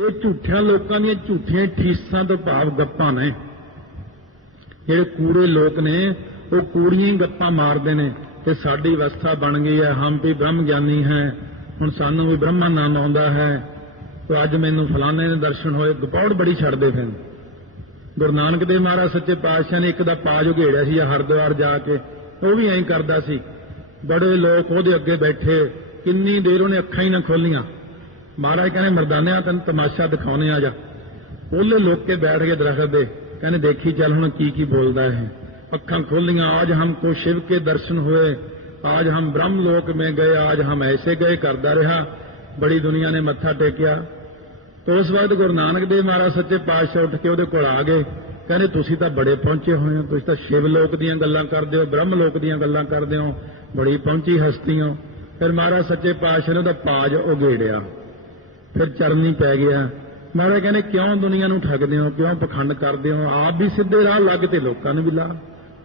ਇਹ ਝੂਠਿਆਂ ਲੋਕਾਂ ਦੀਆਂ ਝੂਠੀਆਂ ਠੀਸਾਂ ਤੋਂ ਭਾਵ ਗੱਪਾਂ ਨੇ। ਜਿਹੜੇ ਕੂੜੇ ਲੋਕ ਨੇ ਉਹ ਕੂੜੀਆਂ ਹੀ ਗੱਪਾਂ ਮਾਰਦੇ ਨੇ ਤੇ ਸਾਡੀ ਅਵਸਥਾ ਬਣ ਗਈ ਹੈ ਹਮ ਵੀ ਬ੍ਰਹਮ ਗਿਆਨੀ ਹੈ, ਹੁਣ ਸਾਨੂੰ ਵੀ ਬ੍ਰਹਮਾਨੰਦ ਆਉਂਦਾ ਹੈ। ਤੇ ਅੱਜ ਮੈਨੂੰ ਫਲਾਣੇ ਦੇ ਦਰਸ਼ਨ ਹੋਏ, ਗਪੌੜ ਬੜੀ ਛੱਡਦੇ ਫਿਰ। ਗੁਰੂ ਨਾਨਕ ਦੇਵ ਮਹਾਰਾਜ ਸੱਚੇ ਪਾਤਸ਼ਾਹ ਨੇ ਇੱਕ ਦਾ ਪਾਜ ਉਘੇੜਿਆ ਸੀ ਹਰਿਦੁਆਰ ਜਾ ਕੇ, ਉਹ ਵੀ ਐਂ ਕਰਦਾ ਸੀ। ਬੜੇ ਲੋਕ ਉਹਦੇ ਅੱਗੇ ਬੈਠੇ, ਕਿੰਨੀ ਦੇਰ ਉਹਨੇ ਅੱਖਾਂ ਹੀ ਨਾ ਖੋਲੀਆਂ। ਮਹਾਰਾਜ ਕਹਿੰਦੇ ਮਰਦਾਨਿਆਂ ਤੈਨੂੰ ਤਮਾਸ਼ਾ ਦਿਖਾਉਣੇ ਆ ਜਾ। ਉਹਲੇ ਲੋਕ ਕੇ ਬੈਠ ਗਏ ਦਰਖਤ ਦੇ, ਕਹਿੰਦੇ ਦੇਖੀ ਚੱਲ ਹੁਣ ਕੀ ਕੀ ਬੋਲਦਾ ਹੈ। ਅੱਖਾਂ ਖੋਲੀਆਂ, आज हमको शिव के दर्शन हुए, आज हम ब्रह्म लोक में गए, आज हम ऐसे गए करदा रहा। बड़ी दुनिया ने मत्था टेकिया। तो उस वक्त गुरु नानक देव महाराज सच्चे पातशाह उठ के ਉਹਦੇ ਕੋਲ आ गए, ਕਹਿੰਦੇ ਤੁਸੀਂ ਤਾਂ ਬੜੇ ਪਹੁੰਚੇ ਹੋਏ ਹੋ, ਤੁਸੀਂ ਤਾਂ शिव लोक ਦੀਆਂ ਗੱਲਾਂ ਕਰਦੇ ਹੋ, ब्रह्म लोक ਦੀਆਂ ਗੱਲਾਂ ਕਰਦੇ ਹੋ, ਬੜੀ ਪਹੁੰਚੀ ਹਸਤੀ ਹੋ। ਫਿਰ ਮਹਾਰਾਜ ਸੱਚੇ ਪਾਤਸ਼ਾਹ ਨੇ ਉਹਦਾ ਪਾਜ ਉਘੇੜਿਆ, ਫਿਰ ਚਰਨੀ ਪੈ ਗਿਆ। ਮਹਾਰਾਜ ਕਹਿੰਦੇ ਕਿਉਂ ਦੁਨੀਆ ਨੂੰ ਠੱਗਦੇ ਹੋ, ਕਿਉਂ ਪਖੰਡ ਕਰਦੇ ਹੋ, ਆਪ ਵੀ ਸਿੱਧੇ ਰਾਹ ਲੱਗ ਤੇ ਲੋਕਾਂ ਨੂੰ ਵੀ ਲਾ।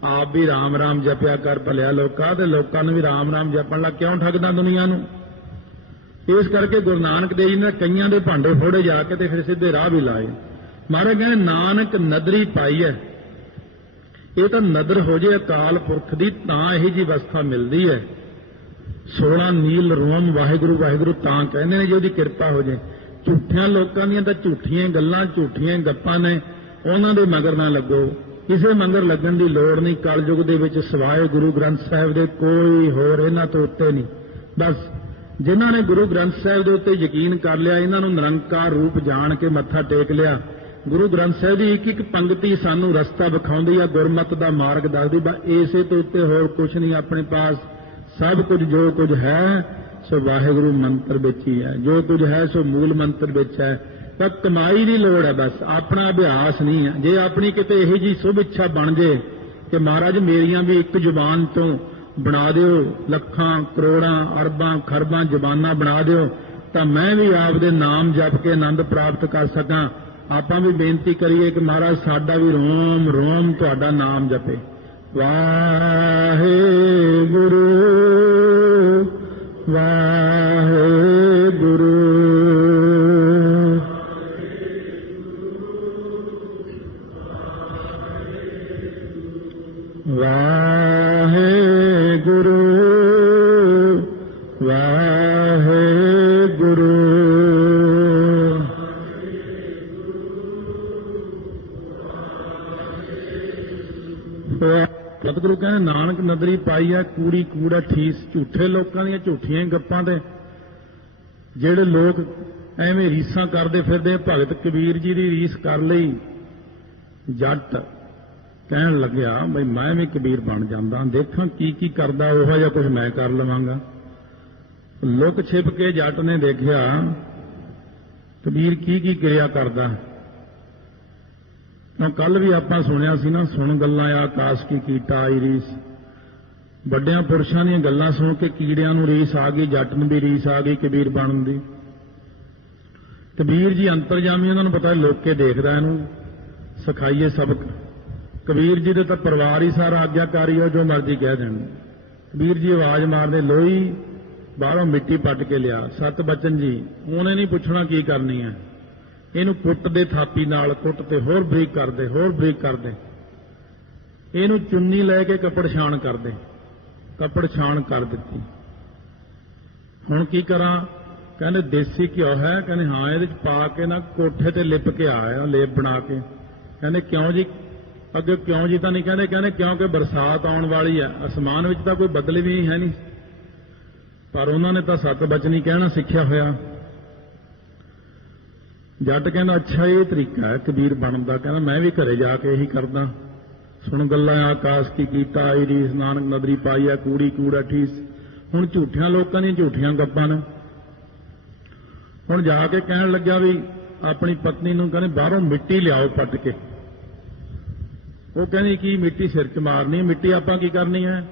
ਆਪ ਵੀ ਰਾਮ ਰਾਮ ਜਪਿਆ ਕਰ ਭਲਿਆ ਲੋਕਾਂ, ਤੇ ਲੋਕਾਂ ਨੂੰ ਵੀ ਰਾਮ ਰਾਮ ਜਪਣ ਲੱਗ। ਕਿਉਂ ਠੱਗਦਾ ਦੁਨੀਆ ਨੂੰ? ਇਸ ਕਰਕੇ ਗੁਰੂ ਨਾਨਕ ਦੇਵ ਜੀ ਨੇ ਕਈਆਂ ਦੇ ਭਾਂਡੇ ਫੋੜੇ ਜਾ ਕੇ ਤੇ ਫਿਰ ਸਿੱਧੇ ਰਾਹ ਵੀ ਲਾਏ। ਮਹਾਰਾਜ ਕਹਿੰਦੇ ਨਾਨਕ ਨਦਰੀ ਪਾਈ ਹੈ। ਇਹ ਤਾਂ ਨਦਰ ਹੋ ਜੇ ਅਕਾਲ ਪੁਰਖ ਦੀ ਤਾਂ ਇਹੀ ਜੀ ਅਵਸਥਾ ਮਿਲਦੀ ਹੈ। 16 ਨੀਲ ਰੋਮ ਵਾਹਿਗੁਰੂ ਵਾਹਿਗੁਰੂ ਤਾਂ ਕਹਿੰਦੇ ਨੇ ਜੇ ਉਹਦੀ ਕਿਰਪਾ ਹੋ ਜੇ। ਝੂਠਿਆਂ ਲੋਕਾਂ ਦੀਆਂ ਤਾਂ ਝੂਠੀਆਂ ਗੱਲਾਂ, ਝੂਠੀਆਂ ਗੱਪਾਂ ਨੇ, ਉਹਨਾਂ ਦੇ ਮਗਰ ਨਾ ਲੱਗੋ। ਕਿਸੇ ਮੰਗਰ ਲੱਗਣ ਦੀ ਲੋੜ ਨਹੀਂ। ਕਲਯੁਗ ਦੇ ਵਿੱਚ ਸਿਵਾਏ ਗੁਰੂ ਗ੍ਰੰਥ ਸਾਹਿਬ ਦੇ ਕੋਈ ਹੋਰ ਇਹਨਾਂ ਤੋਂ ਉੱਤੇ ਨਹੀਂ। ਬਸ ਜਿਨ੍ਹਾਂ ਨੇ ਗੁਰੂ ਗ੍ਰੰਥ ਸਾਹਿਬ ਦੇ ਉੱਤੇ ਯਕੀਨ ਕਰ ਲਿਆ, ਇਹਨਾਂ ਨੂੰ ਨਿਰੰਕਾਰ ਰੂਪ ਜਾਣ ਕੇ ਮੱਥਾ ਟੇਕ ਲਿਆ। ਗੁਰੂ ਗ੍ਰੰਥ ਸਾਹਿਬ ਦੀ ਇੱਕ ਇੱਕ ਪੰਕਤੀ ਸਾਨੂੰ ਰਸਤਾ ਵਿਖਾਉਂਦੀ ਆ, ਗੁਰਮਤ ਦਾ ਮਾਰਗ ਦੱਸਦੀ। ਬਸ ਇਸੇ ਤੋਂ ਉੱਤੇ ਹੋਰ ਕੁਝ ਨਹੀਂ ਆਪਣੇ ਪਾਸ। ਸਭ ਕੁਝ ਜੋ ਕੁਝ ਹੈ ਸੋ ਵਾਹਿਗੁਰੂ ਮੰਤਰ ਵਿੱਚ ਹੀ ਹੈ, ਜੋ ਕੁਝ ਹੈ ਸੋ ਮੂਲ ਮੰਤਰ ਵਿੱਚ ਹੈ। ਤਾਂ ਕਮਾਈ ਦੀ ਲੋੜ ਹੈ, ਬਸ ਆਪਣਾ ਅਭਿਆਸ ਨਹੀਂ ਹੈ। ਜੇ ਆਪਣੀ ਕਿਤੇ ਇਹੀ ਜੀ ਸੁਭ ਇੱਛਾ ਬਣ ਜੇ ਕਿ ਮਹਾਰਾਜ ਮੇਰੀਆਂ ਵੀ ਇੱਕ ਜ਼ੁਬਾਨ ਤੋਂ ਬਣਾ ਦਿਓ, ਲੱਖਾਂ ਕਰੋੜਾਂ ਅਰਬਾਂ ਖਰਬਾਂ ਜ਼ੁਬਾਨਾਂ ਬਣਾ ਦਿਓ, ਤਾਂ ਮੈਂ ਵੀ ਆਪਦੇ ਨਾਮ ਜਪ ਕੇ ਆਨੰਦ ਪ੍ਰਾਪਤ ਕਰ ਸਕਾਂ। ਆਪਾਂ ਵੀ ਬੇਨਤੀ ਕਰੀਏ ਕਿ ਮਹਾਰਾਜ ਸਾਡਾ ਵੀ ਰੋਮ ਰੋਮ ਤੁਹਾਡਾ ਨਾਮ ਜਪੇ। ਵਾਹਿਗੁਰੂ ਵਾਹਿਗੁਰੂ ਵਾਹਿਗੁਰੂ ਵਾਹਿਗੁਰੂ। ਸਤਿਗੁਰੂ ਕਹਿੰਦੇ ਨਾਨਕ ਨਦਰੀ ਪਾਈ ਹੈ ਕੂੜੀ ਕੂੜਾ ਠੀਸ। ਝੂਠੇ ਲੋਕਾਂ ਦੀਆਂ ਝੂਠੀਆਂ ਗੱਪਾਂ ਤੇ ਜਿਹੜੇ ਲੋਕ ਐਵੇਂ ਰੀਸਾਂ ਕਰਦੇ ਫਿਰਦੇ। ਭਗਤ ਕਬੀਰ ਜੀ ਦੀ ਰੀਸ ਕਰ ਲਈ ਜੱਟ, ਕਹਿਣ ਲੱਗਿਆ ਬਈ ਮੈਂ ਵੀ ਕਬੀਰ ਬਣ ਜਾਂਦਾ, ਦੇਖਾਂ ਕੀ ਕੀ ਕਰਦਾ, ਉਹੋ ਜਿਹਾ ਕੁਝ ਮੈਂ ਕਰ ਲਵਾਂਗਾ। ਲੁਕ ਛਿਪ ਕੇ ਜੱਟ ਨੇ ਦੇਖਿਆ ਕਬੀਰ ਕੀ ਕੀ ਕਿਰਿਆ ਕਰਦਾ। ਤਾਂ ਕੱਲ ਵੀ ਆਪਾਂ ਸੁਣਿਆ ਸੀ ਨਾ, ਸੁਣ ਗੱਲਾਂ ਆਕਾਸ਼ ਕੀ ਕੀਟਾ ਆਈ ਰੀਸ। ਵੱਡਿਆਂ ਪੁਰਸ਼ਾਂ ਦੀਆਂ ਗੱਲਾਂ ਸੁਣ ਕੇ ਕੀੜਿਆਂ ਨੂੰ ਰੀਸ ਆ ਗਈ, ਜੱਟ ਨੂੰ ਵੀ ਰੀਸ ਆ ਗਈ ਕਬੀਰ ਬਣਨ ਦੀ। ਕਬੀਰ ਜੀ ਅੰਤਰਜਾਮੀ, ਉਹਨਾਂ ਨੂੰ ਪਤਾ ਲੋਕੇ ਦੇਖਦਾ, ਇਹਨੂੰ ਸਿਖਾਈਏ ਸਬਕ। ਕਬੀਰ ਜੀ ਦੇ ਤਾਂ ਪਰਿਵਾਰ ਹੀ ਸਾਰਾ ਆਗਿਆਕਾਰੀ ਹੈ, ਜੋ ਮਰਜ਼ੀ ਕਹਿ ਦੇਣ। ਕਬੀਰ ਜੀ ਆਵਾਜ਼ ਮਾਰਦੇ, ਲੋਈ ਬਾਹਰੋਂ ਮਿੱਟੀ ਪੱਟ ਕੇ ਲਿਆ। ਸਤ ਬਚਨ ਜੀ, ਉਹਨੇ ਨਹੀਂ ਪੁੱਛਣਾ ਕੀ ਕਰਨੀ ਹੈ, ਇਹਨੂੰ ਕੁੱਟ ਦੇ ਥਾਪੀ ਨਾਲ, ਕੁੱਟ ਤੇ ਹੋਰ ਬਰੀਕ ਕਰਦੇ, ਹੋਰ ਬਰੀਕ ਕਰਦੇ। ਇਹਨੂੰ ਚੁੰਨੀ ਲੈ ਕੇ ਕੱਪੜ ਛਾਣ ਕਰਦੇ, ਕੱਪੜ ਛਾਣ ਕਰ ਦਿੱਤੀ। ਹੁਣ ਕੀ ਕਰਾਂ? ਕਹਿੰਦੇ ਦੇਸੀ ਘਿਓ ਹੈ? ਕਹਿੰਦੇ ਹਾਂ, ਇਹਦੇ ਚ ਪਾ ਕੇ ਨਾ ਕੋਠੇ ਤੇ ਲਿਪ ਕੇ ਆਇਆ, ਲੇਪ ਬਣਾ ਕੇ। ਕਹਿੰਦੇ ਕਿਉਂ ਜੀ? ਅੱਗੇ ਕਿਉਂ ਜੀ ਤਾਂ ਨਹੀਂ ਕਹਿੰਦੇ, ਕਹਿੰਦੇ ਕਿਉਂਕਿ ਬਰਸਾਤ ਆਉਣ ਵਾਲੀ ਹੈ, ਅਸਮਾਨ ਵਿੱਚ ਤਾਂ ਕੋਈ ਬੱਦਲ ਵੀ ਹੈ ਨਹੀਂ। ਪਰ ਉਹਨਾਂ ਨੇ ਤਾਂ ਸਤ ਬਚਨ ਕਹਿਣਾ ਸਿੱਖਿਆ ਹੋਇਆ। ਜੱਟ ਕਹਿੰਦਾ ਅੱਛਾ ਇਹ ਤਰੀਕਾ ਹੈ ਕਬੀਰ ਬਣਨ ਦਾ। ਕਹਿੰਦਾ ਮੈਂ ਵੀ ਘਰੇ ਜਾ ਕੇ ਇਹੀ ਕਰਦਾ। ਸੁਣ ਗੱਲਾਂ ਆਕਾਸ਼ ਕੀ ਕੀਤਾ ਆਈ ਰੀਸ, ਨਾਨਕ ਨਦਰੀ ਪਾਈ ਹੈ ਕੂੜੀ ਕੂੜਾ ਠੀਸ। ਹੁਣ ਝੂਠਿਆਂ ਲੋਕਾਂ ਦੀਆਂ ਝੂਠੀਆਂ ਗੱਪਾਂ ਨੇ। ਹੁਣ ਜਾ ਕੇ ਕਹਿਣ ਲੱਗਿਆ ਵੀ ਆਪਣੀ ਪਤਨੀ ਨੂੰ ਕਹਿੰਦੇ ਬਾਹਰੋਂ ਮਿੱਟੀ ਲਿਆਓ ਪੱਟ ਕੇ। ਉਹ ਕਹਿੰਦੀ ਕੀ ਮਿੱਟੀ ਸਿਰ 'ਚ ਮਾਰਨੀ, ਮਿੱਟੀ ਆਪਾਂ ਕੀ ਕਰਨੀ ਹੈ?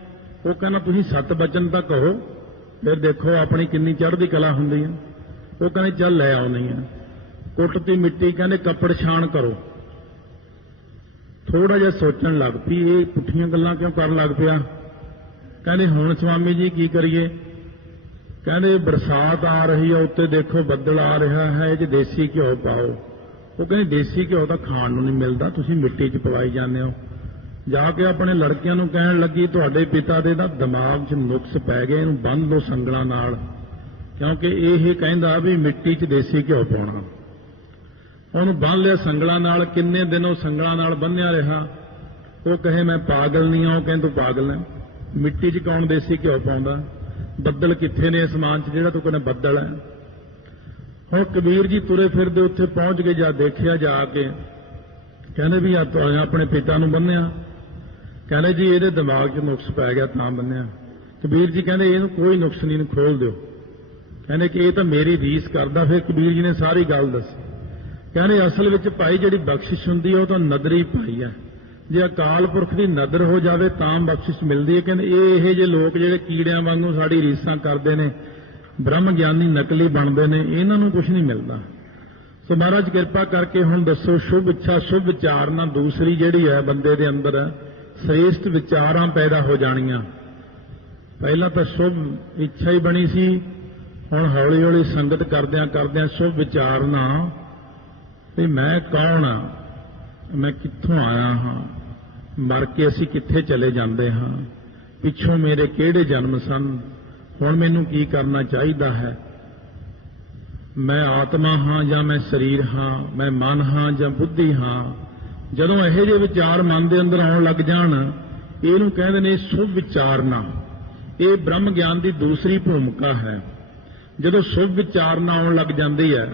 ਉਹ ਕਹਿੰਦਾ ਤੁਸੀਂ ਸਤ ਬਚਨ ਤਾਂ ਕਹੋ, ਫਿਰ ਦੇਖੋ ਆਪਣੀ ਕਿੰਨੀ ਚੜ੍ਹਦੀ ਕਲਾ ਹੁੰਦੀ ਹੈ। ਉਹ ਕਹਿੰਦੇ ਚੱਲ ਲੈ ਆਉਣੀ ਹੈ। ਕੁੱਟਤੀ ਮਿੱਟੀ, ਕਹਿੰਦੇ ਕੱਪੜ ਛਾਣ ਕਰੋ। ਥੋੜਾ ਜਿਹਾ ਸੋਚਣ ਲੱਗ ਪਈ, ਇਹ ਪੁੱਠੀਆਂ ਗੱਲਾਂ ਕਿਉਂ ਕਰਨ ਲੱਗ ਪਿਆ। ਕਹਿੰਦੇ ਹੁਣ ਸਵਾਮੀ ਜੀ ਕੀ ਕਰੀਏ? ਕਹਿੰਦੇ ਬਰਸਾਤ ਆ ਰਹੀ ਹੈ, ਉੱਤੇ ਦੇਖੋ ਬੱਦਲ ਆ ਰਿਹਾ ਹੈ, ਇਹ 'ਚ ਦੇਸੀ ਘਿਓ ਪਾਓ। ਉਹ ਕਹਿੰਦੇ ਦੇਸੀ ਘਿਓ ਤਾਂ ਖਾਣ ਨੂੰ ਨਹੀਂ ਮਿਲਦਾ, ਤੁਸੀਂ ਮਿੱਟੀ 'ਚ ਪਵਾਈ ਜਾਂਦੇ ਹੋ। ਜਾ ਕੇ ਆਪਣੇ ਲੜਕਿਆਂ ਨੂੰ ਕਹਿਣ ਲੱਗੀ ਤੁਹਾਡੇ ਪਿਤਾ ਦੇ ਨਾ ਦਿਮਾਗ 'ਚ ਨੁਕਸ ਪੈ ਗਿਆ, ਇਹਨੂੰ ਬੰਨ੍ਹ ਲਓ ਸੰਗਲਾਂ ਨਾਲ, ਕਿਉਂਕਿ ਇਹ ਕਹਿੰਦਾ ਵੀ ਮਿੱਟੀ 'ਚ ਦੇਸੀ ਘਿਓ ਪਾਉਣਾ। ਉਹਨੂੰ ਬੰਨ੍ਹ ਲਿਆ ਸੰਗਲਾਂ ਨਾਲ। ਕਿੰਨੇ ਦਿਨ ਉਹ ਸੰਗਲਾਂ ਨਾਲ ਬੰਨ੍ਹਿਆ ਰਿਹਾ। ਉਹ ਕਹੇ ਮੈਂ ਪਾਗਲ ਨਹੀਂ ਆ, ਉਹ ਕਹਿੰਦੇ ਤੂੰ ਪਾਗਲ ਹੈ, ਮਿੱਟੀ 'ਚ ਕੌਣ ਦੇਸੀ ਘਿਓ ਪਾਉਂਦਾ, ਬੱਦਲ ਕਿੱਥੇ ਨੇ ਅਸਮਾਨ 'ਚ ਜਿਹੜਾ ਤੂੰ ਕਹਿੰਦਾ ਬੱਦਲ ਹੈ। ਹੁਣ ਕਬੀਰ ਜੀ ਤੁਰੇ ਫਿਰਦੇ ਉੱਥੇ ਪਹੁੰਚ ਗਏ, ਜਾਂ ਦੇਖਿਆ ਜਾ ਕੇ, ਕਹਿੰਦੇ ਵੀ ਆਪਣੇ ਪਿਤਾ ਨੂੰ ਬੰਨਿਆ। ਕਹਿੰਦੇ ਜੀ ਇਹਦੇ ਦਿਮਾਗ 'ਚ ਨੁਕਸ ਪੈ ਗਿਆ ਤਾਂ ਬੰਨਿਆ। ਕਬੀਰ ਜੀ ਕਹਿੰਦੇ ਇਹਨੂੰ ਕੋਈ ਨੁਕਸ ਨਹੀਂ, ਇਹਨੂੰ ਖੋਲ ਦਿਓ। ਕਹਿੰਦੇ ਕਿ ਇਹ ਤਾਂ ਮੇਰੀ ਰੀਸ ਕਰਦਾ। ਫਿਰ ਕਬੀਰ ਜੀ ਨੇ ਸਾਰੀ ਗੱਲ ਦੱਸੀ। ਕਹਿੰਦੇ ਅਸਲ ਵਿੱਚ ਭਾਈ ਜਿਹੜੀ ਬਖਸ਼ਿਸ਼ ਹੁੰਦੀ ਹੈ ਉਹ ਤਾਂ ਨਦਰੀ ਪਾਈ ਹੈ, ਜੇ ਅਕਾਲ ਪੁਰਖ ਦੀ ਨਦਰ ਹੋ ਜਾਵੇ ਤਾਂ ਬਖਸ਼ਿਸ਼ ਮਿਲਦੀ ਹੈ। ਕਹਿੰਦੇ ਇਹ ਜਿਹੇ ਲੋਕ ਜਿਹੜੇ ਕੀੜਿਆਂ ਵਾਂਗੂ ਸਾਡੀ ਰੀਸਾਂ ਕਰਦੇ ਨੇ, ਬ੍ਰਹਮ ਗਿਆਨੀ ਨਕਲੀ ਬਣਦੇ ਨੇ, ਇਹਨਾਂ ਨੂੰ ਕੁਝ ਨਹੀਂ ਮਿਲਦਾ। ਸੋ ਮਹਾਰਾਜ ਕਿਰਪਾ ਕਰਕੇ ਹੁਣ ਦੱਸੋ, ਸ਼ੁਭ ਇੱਛਾ ਸ਼ੁਭ ਵਿਚਾਰਨਾ ਦੂਸਰੀ ਜਿਹੜੀ ਹੈ ਬੰਦੇ ਦੇ ਅੰਦਰ ਸ੍ਰੇਸ਼ਟ ਵਿਚਾਰਾਂ ਪੈਦਾ ਹੋ ਜਾਣੀਆਂ। ਪਹਿਲਾਂ ਤਾਂ ਸ਼ੁਭ ਇੱਛਾ ਹੀ ਬਣੀ ਸੀ, ਹੁਣ ਹੌਲੀ ਹੌਲੀ ਸੰਗਤ ਕਰਦਿਆਂ ਕਰਦਿਆਂ ਸ਼ੁਭ ਵਿਚਾਰਨਾ ਵੀ ਮੈਂ ਕੌਣ ਹਾਂ, ਮੈਂ ਕਿੱਥੋਂ ਆਇਆ ਹਾਂ, ਮਰ ਕੇ ਅਸੀਂ ਕਿੱਥੇ ਚਲੇ ਜਾਂਦੇ ਹਾਂ, ਪਿੱਛੋਂ ਮੇਰੇ ਕਿਹੜੇ ਜਨਮ ਸਨ, ਹੁਣ ਮੈਨੂੰ ਕੀ ਕਰਨਾ ਚਾਹੀਦਾ ਹੈ, ਮੈਂ ਆਤਮਾ ਹਾਂ ਜਾਂ ਮੈਂ ਸਰੀਰ ਹਾਂ, ਮੈਂ ਮਨ ਹਾਂ ਜਾਂ ਬੁੱਧੀ ਹਾਂ। ਜਦੋਂ ਇਹੋ ਜਿਹੇ ਵਿਚਾਰ ਮਨ ਦੇ ਅੰਦਰ ਆਉਣ ਲੱਗ ਜਾਣ, ਇਹਨੂੰ ਕਹਿੰਦੇ ਨੇ ਸ਼ੁਭ ਵਿਚਾਰਨਾ। ਇਹ ਬ੍ਰਹਮ ਗਿਆਨ ਦੀ ਦੂਸਰੀ ਭੂਮਿਕਾ ਹੈ। ਜਦੋਂ ਸ਼ੁਭ ਵਿਚਾਰਨਾ ਆਉਣ ਲੱਗ ਜਾਂਦੀ ਹੈ,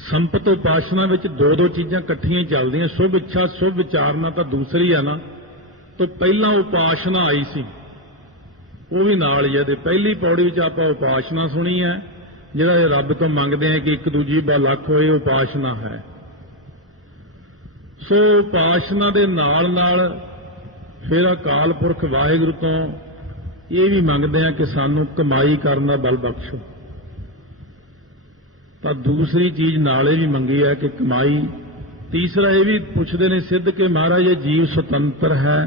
ਸੰਪਤ ਉਪਾਸ਼ਨਾ ਵਿੱਚ ਦੋ ਚੀਜ਼ਾਂ ਇਕੱਠੀਆਂ ਚੱਲਦੀਆਂ। ਸ਼ੁਭ ਇੱਛਾ ਸ਼ੁਭ ਵਿਚਾਰਨਾ ਤਾਂ ਦੂਸਰੀ ਹੈ ਨਾ, ਤਾਂ ਪਹਿਲਾਂ ਉਪਾਸ਼ਨਾ ਆਈ ਸੀ, ਉਹ ਵੀ ਨਾਲ ਹੀ ਹੈ। ਤੇ ਪਹਿਲੀ ਪੌੜੀ ਵਿੱਚ ਆਪਾਂ ਉਪਾਸ਼ਨਾ ਸੁਣੀ ਹੈ, ਜਿਹੜਾ ਇਹ ਰੱਬ ਤੋਂ ਮੰਗਦੇ ਆ ਕਿ ਇੱਕ ਦੂਜੀ ਬਾ ਲੱਖ ਹੋਏ, ਉਪਾਸ਼ਨਾ ਹੈ। ਸੋ ਉਪਾਸ਼ਨਾ ਦੇ ਨਾਲ ਨਾਲ ਫਿਰ ਅਕਾਲ ਪੁਰਖ ਵਾਹਿਗੁਰੂ ਤੋਂ ਇਹ ਵੀ ਮੰਗਦੇ ਆ ਕਿ ਸਾਨੂੰ ਕਮਾਈ ਕਰਨ ਦਾ ਬਲ ਬਖਸ਼ੋ। ਤਾਂ ਦੂਸਰੀ ਚੀਜ਼ ਨਾਲੇ ਵੀ ਮੰਗੀ ਹੈ ਕਿ ਕਮਾਈ। ਤੀਸਰਾ ਇਹ ਵੀ ਪੁੱਛਦੇ ਨੇ ਸਿੱਧ ਕਿ ਮਹਾਰਾਜ ਇਹ ਜੀਵ ਸੁਤੰਤਰ ਹੈ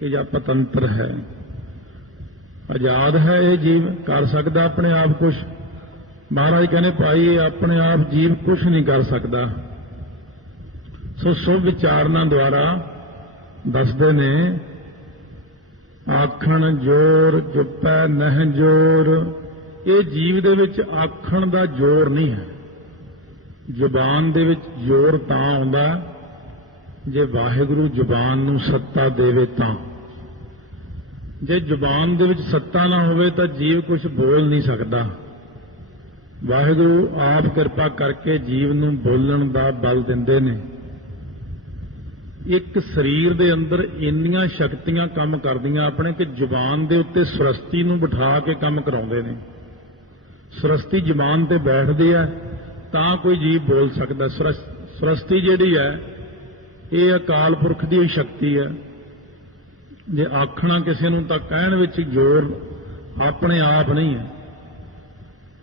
ਕਿ ਜਾਂ ਪਤੰਤਰ ਹੈ, ਆਜ਼ਾਦ ਹੈ ਇਹ ਜੀਵ, ਕਰ ਸਕਦਾ ਆਪਣੇ ਆਪ ਕੁਝ। ਮਹਾਰਾਜ ਕਹਿੰਦੇ ਭਾਈ ਇਹ ਆਪਣੇ ਆਪ ਜੀਵ ਕੁਝ ਨਹੀਂ ਕਰ ਸਕਦਾ। ਸੋ ਸ਼ੁਭ ਵਿਚਾਰਨਾ ਦੁਆਰਾ ਦੱਸਦੇ ਨੇ, ਆਖਣ ਜੋਰ ਚੁੱਪੈ ਨਹਿ ਜੋਰ। ਇਹ ਜੀਵ ਦੇ ਵਿੱਚ ਆਖਣ ਦਾ ਜ਼ੋਰ ਨਹੀਂ ਹੈ। ਜ਼ੁਬਾਨ ਦੇ ਵਿੱਚ ਜ਼ੋਰ ਤਾਂ ਆਉਂਦਾ ਜੇ ਵਾਹਿਗੁਰੂ ਜ਼ੁਬਾਨ ਨੂੰ ਸੱਤਾ ਦੇਵੇ ਤਾਂ। ਜੇ ਜ਼ੁਬਾਨ ਦੇ ਵਿੱਚ ਸੱਤਾ ਨਾ ਹੋਵੇ ਤਾਂ ਜੀਵ ਕੁਝ ਬੋਲ ਨਹੀਂ ਸਕਦਾ। ਵਾਹਿਗੁਰੂ ਆਪ ਕਿਰਪਾ ਕਰਕੇ ਜੀਵ ਨੂੰ ਬੋਲਣ ਦਾ ਬਲ ਦਿੰਦੇ ਨੇ। ਇੱਕ ਸਰੀਰ ਦੇ ਅੰਦਰ ਇੰਨੀਆਂ ਸ਼ਕਤੀਆਂ ਕੰਮ ਕਰਦੀਆਂ ਆਪਣੇ ਕਿ ਜ਼ੁਬਾਨ ਦੇ ਉੱਤੇ ਸੁਰਸਤੀ ਨੂੰ ਬਿਠਾ ਕੇ ਕੰਮ ਕਰਾਉਂਦੇ ਨੇ। ਸੁਰਸਤੀ ਜ਼ੁਬਾਨ ਤੇ ਬੈਠਦੀ ਹੈ ਤਾਂ ਕੋਈ ਜੀਵ ਬੋਲ ਸਕਦਾ। ਸੁਰਸਤੀ ਜਿਹੜੀ ਹੈ ਇਹ ਅਕਾਲ ਪੁਰਖ ਦੀ ਸ਼ਕਤੀ ਹੈ। ਜੇ ਆਖਣਾ ਕਿਸੇ ਨੂੰ ਤਾਂ ਕਹਿਣ ਵਿੱਚ ਜ਼ੋਰ ਆਪਣੇ ਆਪ ਨਹੀਂ ਹੈ।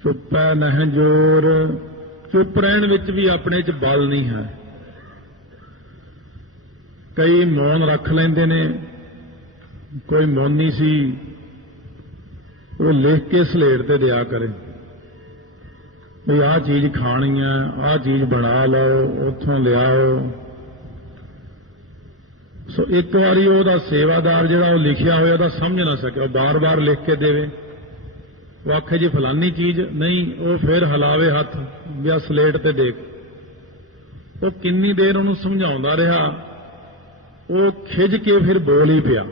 ਚੁੱਪੈ ਨਹਿ ਜੋਰ, ਚੁੱਪ ਰਹਿਣ ਵਿੱਚ ਵੀ ਆਪਣੇ 'ਚ ਬਲ ਨਹੀਂ ਹੈ। ਕਈ ਮੌਨ ਰੱਖ ਲੈਂਦੇ ਨੇ। ਕੋਈ ਮੌਨੀ ਸੀ, ਉਹ ਲਿਖ ਕੇ ਸਲੇਟ ਤੇ ਦਿਆ ਕਰੇ ਵੀ ਆਹ ਚੀਜ਼ ਖਾਣੀ ਹੈ, ਆਹ ਚੀਜ਼ ਬਣਾ ਲਓ, ਉੱਥੋਂ ਲਿਆਓ। ਸੋ ਇੱਕ ਵਾਰੀ ਉਹਦਾ ਸੇਵਾਦਾਰ ਜਿਹੜਾ ਉਹ ਲਿਖਿਆ ਹੋਇਆ ਤਾਂ ਸਮਝ ਨਾ ਸਕਿਆ, ਉਹ ਬਾਰ-ਬਾਰ ਲਿਖ ਕੇ ਦੇਵੇ। ਉਹ ਆਖੇ ਜੀ ਫਲਾਨੀ ਚੀਜ਼ ਨਹੀਂ, ਉਹ ਫਿਰ ਹਲਾਵੇ ਹੱਥ ਵੀ ਆਹ ਸਲੇਟ ਤੇ ਦੇਖ। ਉਹ ਕਿੰਨੀ ਦੇਰ ਉਹਨੂੰ ਸਮਝਾਉਂਦਾ ਰਿਹਾ, ਉਹ ਖਿੱਝ ਕੇ ਫਿਰ ਬੋਲ ਹੀ ਪਿਆ।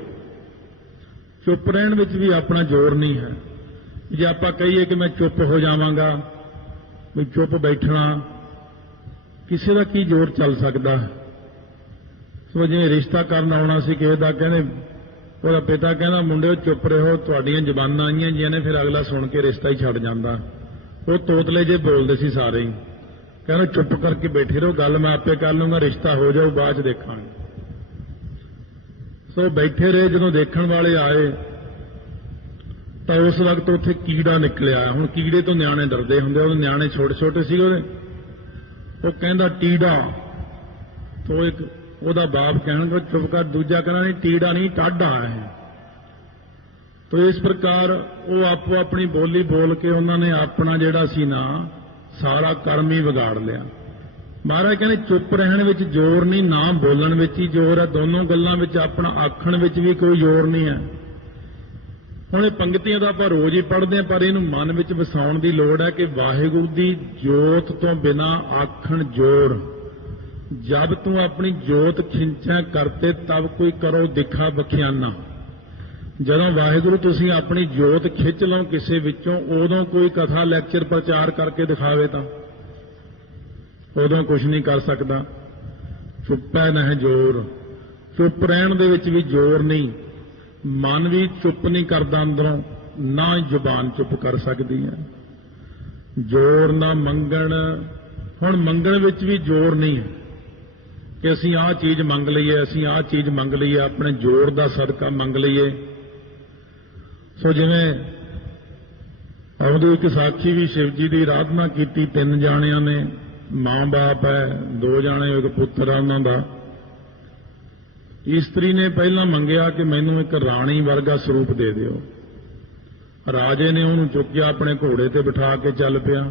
ਚੁੱਪ ਰਹਿਣ ਵਿੱਚ ਵੀ ਆਪਣਾ ਜ਼ੋਰ ਨਹੀਂ ਹੈ। ਜੇ ਆਪਾਂ ਕਹੀਏ ਕਿ ਮੈਂ ਚੁੱਪ ਹੋ ਜਾਵਾਂਗਾ, ਵੀ ਚੁੱਪ ਬੈਠਣਾ, ਕਿਸੇ ਦਾ ਕੀ ਜ਼ੋਰ ਚੱਲ ਸਕਦਾ। ਸੋ ਜਿਵੇਂ ਰਿਸ਼ਤਾ ਕਰਨ ਆਉਣਾ ਸੀ ਕਿਸੇ ਦਾ, ਕਹਿੰਦੇ ਉਹਦਾ ਪਿਤਾ ਕਹਿੰਦਾ ਮੁੰਡਿਓ ਚੁੱਪ ਰਹੋ, ਤੁਹਾਡੀਆਂ ਜ਼ਬਾਨਾਂ ਆਈਆਂ ਜੀਆਂ ਨੇ, ਫਿਰ ਅਗਲਾ ਸੁਣ ਕੇ ਰਿਸ਼ਤਾ ਹੀ ਛੱਡ ਜਾਂਦਾ। ਉਹ ਤੋਤਲੇ ਜੇ ਬੋਲਦੇ ਸੀ ਸਾਰੇ ਹੀ, ਕਹਿੰਦਾ ਚੁੱਪ ਕਰਕੇ ਬੈਠੇ ਰਹੋ, ਗੱਲ ਮੈਂ ਆਪੇ ਕਰ ਲੂੰਗਾ, ਰਿਸ਼ਤਾ ਹੋ ਜਾਊ, ਬਾਅਦ 'ਚ ਦੇਖਾਂਗੇ। ਸੋ ਬੈਠੇ ਰਹੇ। ਜਦੋਂ ਦੇਖਣ ਵਾਲੇ ਆਏ ਤਾਂ ਉਸ ਵਕਤ ਉੱਥੇ ਕੀੜਾ ਨਿਕਲਿਆ। ਹੁਣ ਕੀੜੇ ਤੋਂ ਨਿਆਣੇ ਡਰਦੇ ਹੁੰਦੇ, ਉਹ ਨਿਆਣੇ ਛੋਟੇ ਛੋਟੇ ਸੀ ਉਹਦੇ। ਉਹ ਕਹਿੰਦਾ ਟੀੜਾ। ਤੋ ਇੱਕ ਉਹਦਾ ਬਾਪ ਕਹਿਣਗਾ ਚੁੱਪ ਕਰ, ਦੂਜਾ ਕਹਿੰਦਾ ਨਹੀਂ ਟੀੜਾ ਨਹੀਂ ਟਾਢਾ ਹੈ। तो इस प्रकार वो आपो अपनी बोली बोल के उन्होंने अपना जिहड़ा सी ना सारा कर्म ही विगाड़ लिया। महाराज कहने चुप रहने विच जोर नहीं, ना बोलण विच ही जोर है। दोनों गल्लां विच अपना आखण विच भी कोई जोर नहीं है। हुण पंक्तियां तो आपां रोज ही पढ़दे हैं, पर इहनूं मन विच वसाउण दी लोड़ है कि वाहिगुरू दी जोत तो बिना आखण जोर। जब तू अपनी जोत खिंचा करते तब कोई करो दिखा बखियाना। ਜਦੋਂ ਵਾਹਿਗੁਰੂ ਤੁਸੀਂ ਆਪਣੀ ਜੋਤ ਖਿੱਚ ਲਓ ਕਿਸੇ ਵਿੱਚੋਂ, ਉਦੋਂ ਕੋਈ ਕਥਾ ਲੈਕਚਰ ਪ੍ਰਚਾਰ ਕਰਕੇ ਦਿਖਾਵੇ ਤਾਂ ਉਦੋਂ ਕੁਝ ਨਹੀਂ ਕਰ ਸਕਦਾ। ਚੁੱਪੈ ਨਹਿ ਜੋਰ, ਚੁੱਪ ਰਹਿਣ ਦੇ ਵਿੱਚ ਵੀ ਜ਼ੋਰ ਨਹੀਂ। ਮਨ ਵੀ ਚੁੱਪ ਨਹੀਂ ਕਰਦਾ ਅੰਦਰੋਂ, ਨਾ ਹੀ ਜ਼ੁਬਾਨ ਚੁੱਪ ਕਰ ਸਕਦੀ ਹੈ। ਜ਼ੋਰ ਨਾ ਮੰਗਣ, ਹੁਣ ਮੰਗਣ ਵਿੱਚ ਵੀ ਜ਼ੋਰ ਨਹੀਂ ਹੈ ਕਿ ਅਸੀਂ ਆਹ ਚੀਜ਼ ਮੰਗ ਲਈਏ, ਅਸੀਂ ਆਹ ਚੀਜ਼ ਮੰਗ ਲਈਏ, ਆਪਣੇ ਜ਼ੋਰ ਦਾ ਸਦਕਾ ਮੰਗ ਲਈਏ। ਸੋ ਜਿਵੇਂ ਉਹਦੀ ਇੱਕ ਸਾਖੀ ਵੀ शिव जी ਦੀ ਆਰਾਧਨਾ ਕੀਤੀ, 3 ਜਾਣਿਆਂ ਨੇ, ਮਾਂ ਬਾਪ ਹੈ, 2 ਜਾਣੇ, ਇੱਕ ਪੁੱਤਰ ਹੈ ਉਹਨਾਂ ਦਾ। ਇਸਤਰੀ ਨੇ ਪਹਿਲਾਂ ਮੰਗਿਆ ਕਿ ਮੈਨੂੰ ਇੱਕ ਰਾਣੀ ਵਰਗਾ ਸਰੂਪ ਦੇ ਦਿਓ। ਰਾਜੇ ਨੇ ਉਹਨੂੰ ਚੁੱਕਿਆ, ਆਪਣੇ ਘੋੜੇ ਤੇ ਬਿਠਾ ਕੇ ਚੱਲ ਪਿਆ।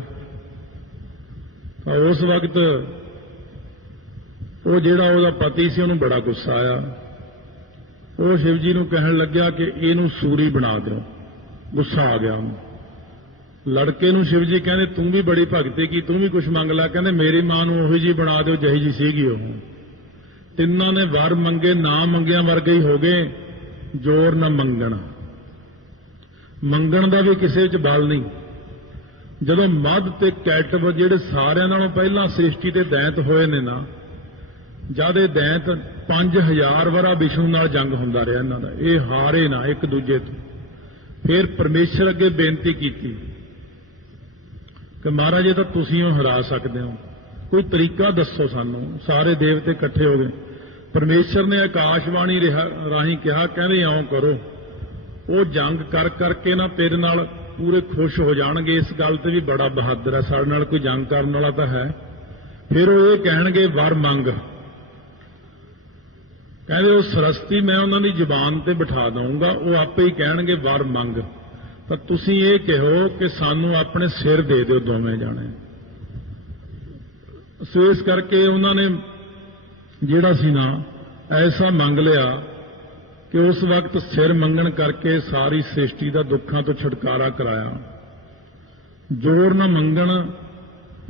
ਤਾਂ ਉਸ ਵਕਤ ਉਹ ਜਿਹੜਾ ਉਹਦਾ ਪਤੀ ਸੀ ਉਹਨੂੰ ਬੜਾ ਗੁੱਸਾ ਆਇਆ। ਉਹ शिव जी ਨੂੰ ਕਹਿਣ ਲੱਗਿਆ ਕਿ ਇਹਨੂੰ ਸੂਰੀ ਬਣਾ ਦਿਓ। ਗੁੱਸਾ ਆ ਗਿਆ ਉਹਨੂੰ। ਲੜਕੇ ਨੂੰ शिव जी ਕਹਿੰਦੇ ਤੂੰ ਵੀ ਬੜੀ ਭਗਤੀ ਕੀ, ਤੂੰ ਵੀ ਕੁਝ ਮੰਗ ਲੈ। ਕਹਿੰਦੇ ਮੇਰੀ ਮਾਂ ਨੂੰ ਉਹੀ ਜੀ ਬਣਾ ਦਿਓ ਜਿਹੀ ਜੀ ਸੀਗੀ ਉਹ। ਤਿੰਨਾਂ ਨੇ ਵਰ ਮੰਗੇ, ਨਾ ਮੰਗਿਆਂ ਵਰਗੇ ਹੀ ਹੋ ਗਏ। ਜ਼ੋਰ ਨਾ ਮੰਗਣ, ਮੰਗਣ ਦਾ ਵੀ ਕਿਸੇ ਵਿੱਚ ਬਲ ਨਹੀਂ। ਜਦੋਂ ਮੱਧ ਤੇ ਕੈਟਵ ਜਿਹੜੇ ਸਾਰਿਆਂ ਨਾਲੋਂ ਪਹਿਲਾਂ ਸ੍ਰਿਸ਼ਟੀ ਦੇ ਦੈਂਤ ਹੋਏ ਨੇ ਨਾ, ਜਦ ਇਹ ਦੈਂਤ 5000 ਵਰਾ ਵਿਸ਼ਨੂੰ ਨਾਲ ਜੰਗ ਹੁੰਦਾ ਰਿਹਾ ਇਹਨਾਂ ਦਾ, ਇਹ ਹਾਰੇ ਨਾ ਇੱਕ ਦੂਜੇ ਤੋਂ। ਫਿਰ ਪਰਮੇਸ਼ਰ ਅੱਗੇ ਬੇਨਤੀ ਕੀਤੀ ਕਿ ਮਹਾਰਾਜ ਇਹ ਤਾਂ ਤੁਸੀਂ ਉਹ ਹਰਾ ਸਕਦੇ ਹੋ, ਕੋਈ ਤਰੀਕਾ ਦੱਸੋ ਸਾਨੂੰ। ਸਾਰੇ ਦੇਵਤੇ ਇਕੱਠੇ ਹੋ ਗਏ। ਪਰਮੇਸ਼ਰ ਨੇ ਆਕਾਸ਼ਬਾਣੀ ਰਾਹੀਂ ਕਿਹਾ, ਕਹਿੰਦੇ ਇਉਂ ਕਰੋ, ਉਹ ਜੰਗ ਕਰ ਕਰਕੇ ਨਾ ਤੇਰੇ ਨਾਲ ਪੂਰੇ ਖੁਸ਼ ਹੋ ਜਾਣਗੇ। ਇਸ ਗੱਲ ਤੇ ਵੀ ਬੜਾ ਬਹਾਦਰ ਹੈ, ਸਾਡੇ ਨਾਲ ਕੋਈ ਜੰਗ ਕਰਨ ਵਾਲਾ ਤਾਂ ਹੈ। ਫਿਰ ਉਹ ਇਹ ਕਹਿਣਗੇ ਵਰ ਮੰਗ। ਕਹਿੰਦੇ ਉਹ ਸਰਸਤੀ ਮੈਂ ਉਹਨਾਂ ਦੀ ਜ਼ੁਬਾਨ ਤੇ ਬਿਠਾ ਦਊਂਗਾ, ਉਹ ਆਪੇ ਹੀ ਕਹਿਣਗੇ ਵਰ ਮੰਗ। ਤਾਂ ਤੁਸੀਂ ਇਹ ਕਹੋ ਕਿ ਸਾਨੂੰ ਆਪਣੇ ਸਿਰ ਦੇ ਦਿਓ ਦੋਵੇਂ ਜਾਣੇ। ਸੋ ਇਸ ਕਰਕੇ ਉਹਨਾਂ ਨੇ ਜਿਹੜਾ ਸੀ ਨਾ ਐਸਾ ਮੰਗ ਲਿਆ ਕਿ ਉਸ ਵਕਤ ਸਿਰ ਮੰਗਣ ਕਰਕੇ ਸਾਰੀ ਸ੍ਰਿਸ਼ਟੀ ਦਾ ਦੁੱਖਾਂ ਤੋਂ ਛੁਟਕਾਰਾ ਕਰਾਇਆ। ਜ਼ੋਰ ਨਾ ਮੰਗਣ,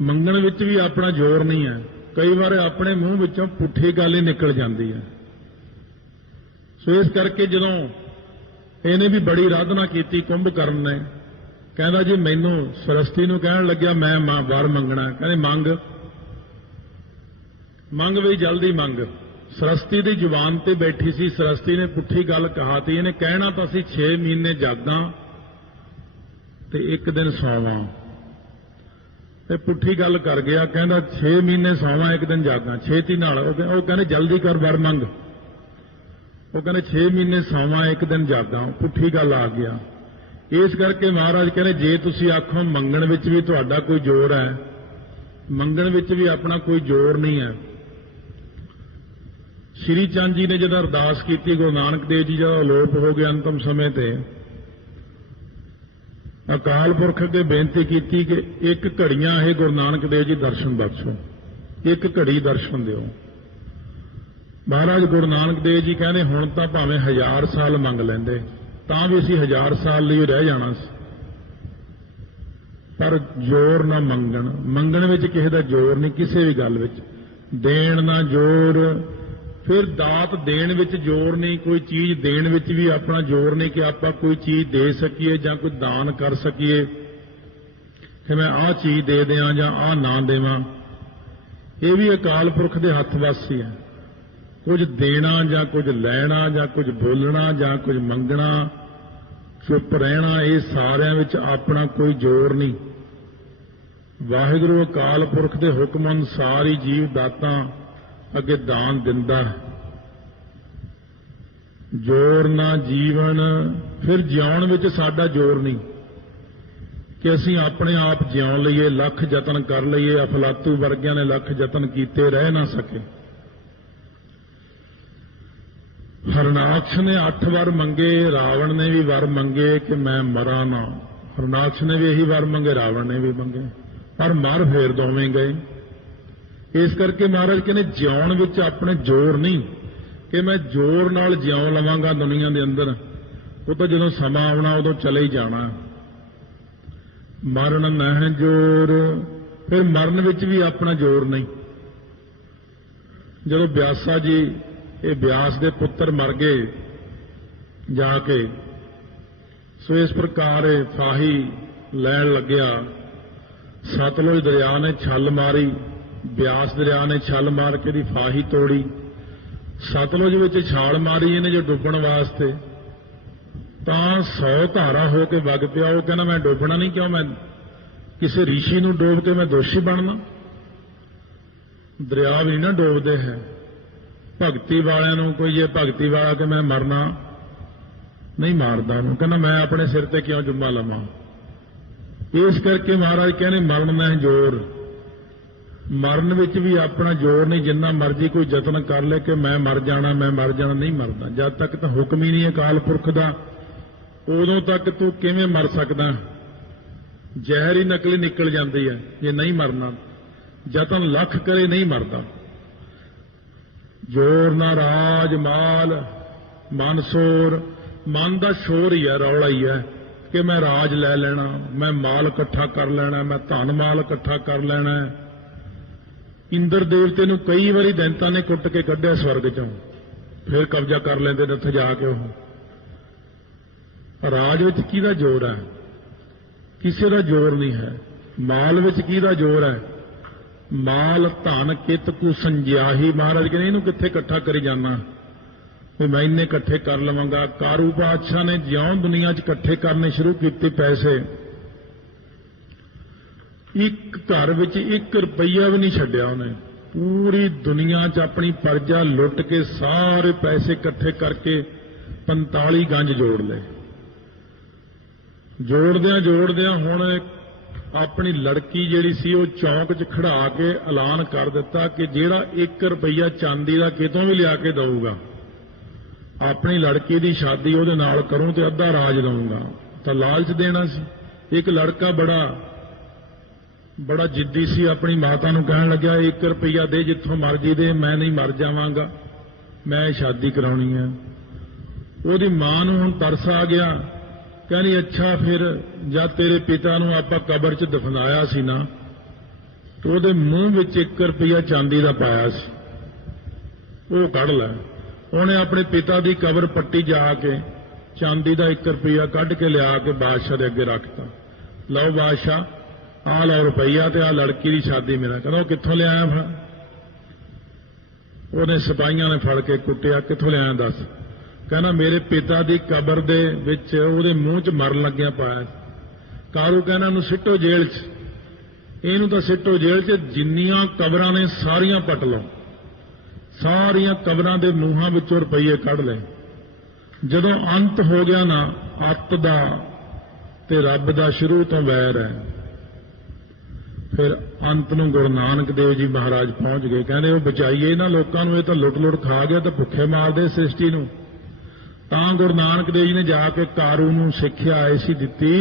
ਮੰਗਣ ਵਿੱਚ ਵੀ ਆਪਣਾ ਜ਼ੋਰ ਨਹੀਂ ਹੈ। ਕਈ ਵਾਰ ਆਪਣੇ ਮੂੰਹ ਵਿੱਚੋਂ ਪੁੱਠੀ ਗੱਲ ਹੀ ਨਿਕਲ ਜਾਂਦੀ ਹੈ। ਸੋ ਇਸ ਕਰਕੇ ਜਦੋਂ ਇਹਨੇ ਵੀ ਬੜੀ ਆਰਾਧਨਾ ਕੀਤੀ ਕੁੰਭਕਰਨ ਨੇ, ਕਹਿੰਦਾ ਜੀ ਮੈਨੂੰ ਸਰਸਤੀ ਨੂੰ ਕਹਿਣ ਲੱਗਿਆ ਮੈਂ ਵਰ ਮੰਗਣਾ। ਕਹਿੰਦੇ ਮੰਗ, ਮੰਗ ਵੀ ਜਲਦੀ ਮੰਗ। ਸਰਸਤੀ ਦੀ ਜ਼ੁਬਾਨ ਤੇ ਬੈਠੀ ਸੀ, ਸਰਸਤੀ ਨੇ ਪੁੱਠੀ ਗੱਲ ਕਹਾਤੀ। ਇਹਨੇ ਕਹਿਣਾ ਤਾਂ ਸੀ 6 ਮਹੀਨੇ ਜਾਗਾਂ ਤੇ 1 ਦਿਨ ਸੌਵਾਂ, ਤੇ ਪੁੱਠੀ ਗੱਲ ਕਰ ਗਿਆ। ਕਹਿੰਦਾ 6 ਮਹੀਨੇ ਸੌਵਾਂ 1 ਦਿਨ ਜਾਗਾਂ, ਛੇਤੀ ਨਾਲ। ਉਹ ਕਹਿੰਦੇ ਜਲਦੀ ਕਰ ਵਰ ਮੰਗ। ਉਹ ਕਹਿੰਦੇ 6 ਮਹੀਨੇ ਸੌਵਾਂ 1 ਦਿਨ ਜਾਗਾਂ, ਪੁੱਠੀ ਗੱਲ ਆ ਗਿਆ। ਇਸ ਕਰਕੇ ਮਹਾਰਾਜ ਕਹਿੰਦੇ ਜੇ ਤੁਸੀਂ ਆਖੋ ਮੰਗਣ ਵਿੱਚ ਵੀ ਤੁਹਾਡਾ ਕੋਈ ਜ਼ੋਰ ਹੈ, ਮੰਗਣ ਵਿੱਚ ਵੀ ਆਪਣਾ ਕੋਈ ਜ਼ੋਰ ਨਹੀਂ ਹੈ। ਸ਼੍ਰੀ ਚੰਦ ਜੀ ਨੇ ਜਦੋਂ ਅਰਦਾਸ ਕੀਤੀ, ਗੁਰੂ ਨਾਨਕ ਦੇਵ ਜੀ ਜਦੋਂ ਅਲੋਪ ਹੋ ਗਏ ਅੰਤਮ ਸਮੇਂ ਤੇ, ਅਕਾਲ ਪੁਰਖ ਅੱਗੇ ਬੇਨਤੀ ਕੀਤੀ ਕਿ 1 ਘੜੀਆਂ ਇਹ ਗੁਰੂ ਨਾਨਕ ਦੇਵ ਜੀ ਦਰਸ਼ਨ ਬਖਸ਼ੋ, 1 ਘੜੀ ਦਰਸ਼ਨ ਦਿਓ। ਮਹਾਰਾਜ ਗੁਰੂ ਨਾਨਕ ਦੇਵ ਜੀ ਕਹਿੰਦੇ ਹੁਣ ਤਾਂ ਭਾਵੇਂ 1000 ਸਾਲ ਮੰਗ ਲੈਂਦੇ ਤਾਂ ਵੀ ਅਸੀਂ 1000 ਸਾਲ ਲਈ ਰਹਿ ਜਾਣਾ ਸੀ, ਪਰ ਜ਼ੋਰ ਨਾ ਮੰਗਣ। ਮੰਗਣ ਵਿੱਚ ਕਿਸੇ ਦਾ ਜ਼ੋਰ ਨਹੀਂ, ਕਿਸੇ ਵੀ ਗੱਲ ਵਿੱਚ। ਦੇਣ ਨਾ ਜ਼ੋਰ, ਫਿਰ ਦਾਤ ਦੇਣ ਵਿੱਚ ਜ਼ੋਰ ਨਹੀਂ, ਕੋਈ ਚੀਜ਼ ਦੇਣ ਵਿੱਚ ਵੀ ਆਪਣਾ ਜ਼ੋਰ ਨਹੀਂ ਕਿ ਆਪਾਂ ਕੋਈ ਚੀਜ਼ ਦੇ ਸਕੀਏ ਜਾਂ ਕੋਈ ਦਾਨ ਕਰ ਸਕੀਏ ਕਿ ਮੈਂ ਆਹ ਚੀਜ਼ ਦੇ ਦਿਆਂ ਜਾਂ ਆਹ ਨਾ ਦੇਵਾਂ। ਇਹ ਵੀ ਅਕਾਲ ਪੁਰਖ ਦੇ ਹੱਥ ਵੱਸ ਹੀ ਹੈ। ਕੁਝ ਦੇਣਾ ਜਾਂ ਕੁਝ ਲੈਣਾ ਜਾਂ ਕੁਝ ਬੋਲਣਾ ਜਾਂ ਕੁਝ ਮੰਗਣਾ, ਚੁੱਪ ਰਹਿਣਾ, ਇਹ ਸਾਰਿਆਂ ਵਿੱਚ ਆਪਣਾ ਕੋਈ ਜ਼ੋਰ ਨਹੀਂ। ਵਾਹਿਗੁਰੂ ਅਕਾਲ ਪੁਰਖ ਦੇ ਹੁਕਮ ਅਨੁਸਾਰ ਹੀ ਜੀਵ ਦਾਤਾਂ ਅੱਗੇ ਦਾਨ ਦਿੰਦਾ ਹੈ। ਜ਼ੋਰ ਨਾ ਜੀਵਨ, ਫਿਰ ਜਿਉਣ ਵਿੱਚ ਸਾਡਾ ਜ਼ੋਰ ਨਹੀਂ ਕਿ ਅਸੀਂ ਆਪਣੇ ਆਪ ਜਿਉਣ ਲਈਏ, ਲੱਖ ਯਤਨ ਕਰ ਲਈਏ। ਅਫਲਾਤੂ ਵਰਗਿਆਂ ਨੇ ਲੱਖ ਯਤਨ ਕੀਤੇ, ਰਹਿ ਨਾ ਸਕੇ। हरनाक्ष ने 8 वर मंगे, रावण ने भी वर मंगे कि मैं मरा ना। हरनाक्ष ने भी यही वर मंगे, रावण ने भी मंगे, पर मर फिर दोवें गए। इस करके महाराज कहने जिउण विच अपने जोर नहीं कि मैं जोर नाल जिउं लवांगा दुनिया के अंदर, वो तो जदों समा आउणा उदों चले ही जाना। मरण नह जोर, फिर मरण विच भी अपना जोर नहीं। जदों ब्यासा जी ये ब्यास के पुत्र मर गए जाके, सो इस प्रकार फाही लैन लग्या। सतलुज दरिया ने छल मारी, ब्यास दरिया ने छल मार के दी फाही तोड़ी। सतलुज विच छाल मारी इन्हें जो डुबण वास्ते, तां 100 धारा हो के वग पिया। वो कहना मैं डुबना नहीं, क्यों मैं किसी ऋषि नूं डोब के मैं दोषी बनना। दरिया भी ना डोबदे है। भगती वालियां नूं कोई जे भगती वाला कि मैं मरना नहीं मारदा, ਉਹਨੂੰ कहना मैं अपने सिर ते क्यों जुम्मा लवां। इस करके महाराज कहने मरण में जोर, मरण विच भी अपना जोर नहीं। जिन्ना मर्जी कोई यतन कर ले कि मैं मर जाना, मैं मर जाना, नहीं मरदा। जद तक तो हुक्म ही नहीं अकाल पुरख दा, उदों तक तू किवें मर सकदा। जहर ही नकली निकल जाती है जे नहीं मरना। यतन लख करे नहीं मरदा। जोर ना राज माल मन शोर, मन का शोर ही है, रौला ही है कि मैं राज लै लेना, मैं माल इकट्ठा कर लेना, मैं धन माल इकट्ठा कर लेना। इंद्र देवते नूं कई बारी दैंतां ने कुट के कढ़िया स्वर्ग चों, फिर कब्जा कर लेंदे ने उत्थे जाके। ओह राज विच किहदा जोर है? किसी का जोर नहीं है। माल विच किहदा जोर है? माल धन कित कु संज्ञाही। महाराज कहते इहनूं कित्थे इकट्ठा करी जाना भी मैं इन्ने इकट्ठे कर लवांगा। कारू बादशाह ने ज्यों दुनिया च इकट्ठे करने शुरू कीते पैसे, एक घर विच 1 रुपया भी नहीं छड्डिया उन्हें। पूरी दुनिया च अपनी प्रजा लुट के सारे पैसे इकट्ठे करके 45 गंज जोड़ ले। जोड़दियां हुण अपनी लड़की जिहड़ी सी वो चौंक च खड़ा के ऐलान कर दिता कि जिहड़ा 1 रुपया चांदी का कितों भी लिया के दऊगा, अपनी लड़की की शादी उहदे नाल करूं तो अद्धा राज दूंगा। तो लालच देना सी। एक लड़का बड़ा जिद्दी सी, अपनी माता नूं कहण लग्या 1 रुपया दे, जिथों मर्जी दे, मैं नहीं मर जावांगा, मैं शादी कराउणी है। उहदी मां नूं हुण तरस आ गया, कहनी अच्छा फिर जब तेरे पिता नूं आपां कबर च दफनाया सी ना, तो उहदे मूँह विच 1 रुपया चांदी का पाया सी, वो कढ़ लै। उन्हें अपने पिता की कबर पट्टी जाके चांदी का 1 रुपया कढ़ के लिया के बादशाह के अगे रखता। लो बादशाह आ लो रुपया, तो आ लड़की की शादी मेरा। कहना कित्थों लिया फिर? उन्हें सिपाहियों ने फड़ के कुटिया, कित्थों लिया दस। कहना मेरे पिता की कबर दे विच उहदे मूँह च मरन लग्या पाया। कारू कहना इहनूं सिੱਟੋ जेल च, इहनूं तां सिੱਟੋ जेल च, जिन्नियां कबरां ने सारियां पट लो, सारियां कबरां दे मूहां विचों रुपये कढ़ ले। जदों अंत हो गया ना, अत दा ते रब दा शुरू तो वैर है। फिर अंत नूं गुरु नानक देव जी महाराज पहुंच गए, कहंदे वो बचाइए इन्हां लोकां नूं, ये तां लुट लुट खा गया, तो भुखे मारदे सृष्टि नूं। तां गुरु नानक देव जी ने जाके कारू नूं सिक्ख्या ऐसी दित्ती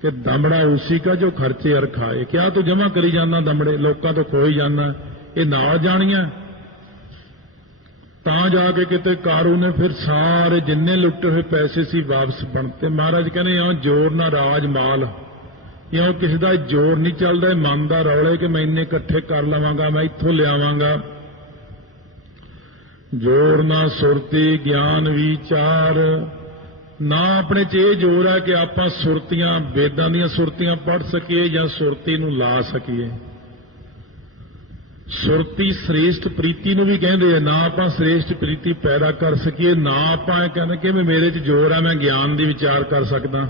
कि दमड़ा उसी का जो खर्चे अर खाए। क्या तू जमा करी जाना दमड़े, लोकां तो खोई जाना, ये नाल जाणियां। तां जाके किते कारू ने फिर सारे जिन्ने लुटे हुए पैसे सी वापस बनते। महाराज कहने इउं जोर ना राज माल, इउं किसी का जोर नहीं चलदा, मन दा रौले कि मैं इन्ने इकट्ठे कर लवांगा, मैं इत्थों लियावांगा। जोर ना सुरती ज्ञान विचार, ना अपने च ये जोर है कि आपां सुरतियां वेदां दीयां सुरतियां पढ़ सकीए या सुरती नूं ला सकीए। सुरती श्रेष्ठ प्रीति नूं भी कहंदे आ, ना आपां श्रेष्ठ प्रीति पैदा कर सकीए, ना आपां कहंदे कि मेरे च जोर है मैं ज्ञान दी विचार कर सकदा,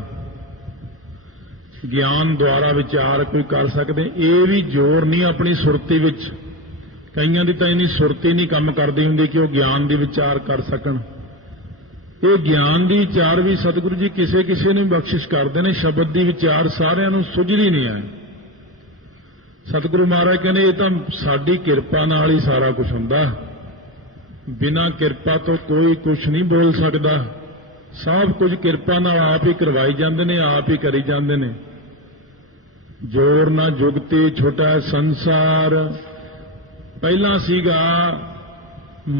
ज्ञान द्वारा विचार कोई कर सकदे। ये भी जोर नहीं अपनी सुरती विच। कईयां दी तां इन्नी सुरती नहीं काम करदी हुंदी कि वह ज्ञान दी विचार कर सकण। ये ज्ञान दी विचार भी सतगुरु जी किसे किसे नूं बख्शिश करदे ने, शब्द दी विचार सारिआं नूं सुझदी नहीं है। सतगुरु महाराज कहने ये तो साडी किरपा नाल ही सारा कुछ हुंदा। बिना किरपा तो कोई कुछ नहीं बोल सकता। सब कुछ किरपा नाल आप ही करवाई जाते ने, आप ही करी जाते ने। जोर ना जुगती छोटा संसार, पहला सीगा